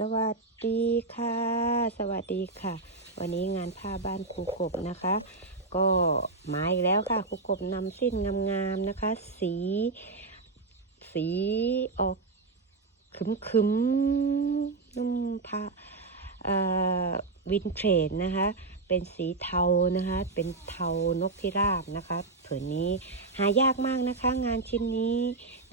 สวัสดีค่ะ สวัสดีค่ะ วันนี้งานผ้าบ้านครูกบนะคะ ก็มาอีกแล้วค่ะครูกบนำสิ้นงามๆนะคะ สี สีออกขึมขึมๆนุ่มผ้าเอ่อวินเทรดนะคะ เป็นสีเทานะคะ เป็นเทานกพิราบนะคะผืนนี้หายากมากนะคะ งานชิ้นนี้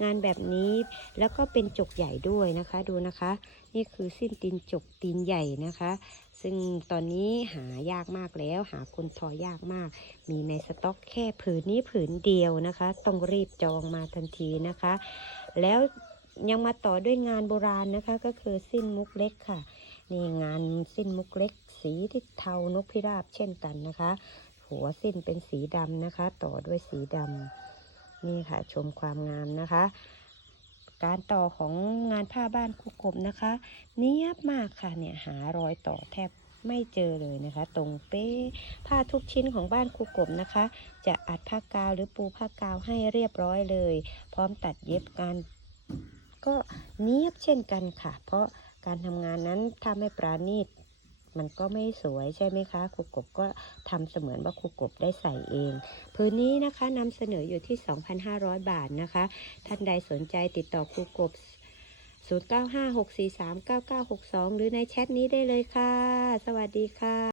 งานแบบนี้แล้วก็เป็นจกใหญ่ด้วยนะคะดูนะคะ นี่คือสิ้นตีนจกตีนใหญ่นะคะ ซึ่งตอนนี้หายากมากแล้วหาคนทอยากมาก มีในสต็อกแค่ผืนนี้ผืนเดียวนะคะ ต้องรีบจองมาทันทีนะคะ แล้วยังมาต่อด้วยงานโบราณนะคะ ก็คือสิ้นมุกเล็กค่ะนี่งานสิ้นมุกเล็ก สีที่เทานกพิราบเช่นกันนะคะ หัวสิ้นเป็นสีดำนะคะ ต่อด้วยสีดำนี่ค่ะชมความงามนะคะ การต่อของงานผ้าบ้านคุกกบนะคะ เนียบมากค่ะเนี่ยหารอยต่อแทบไม่เจอเลยนะคะ ตรงเป๊ะผ้าทุกชิ้นของบ้านครูกบนะคะ จะอัดผ้ากาวหรือปูผ้ากาวให้เรียบร้อยเลย พร้อมตัดเย็บการก็เนียบเช่นกันค่ะ เพราะการทำงานนั้นถ้าไม่ปราณีต มันก็ไม่สวยใช่ไหมคะครูกบก็ทำเสมือนว่าครูกบได้ใส่เองพื้นนี้นะคะนำเสนออยู่ที่ 2,500 บาทนะคะ ท่านใดสนใจติดต่อครูกบ0956439962 หรือในแชทนี้ได้เลยค่ะ สวัสดีค่ะ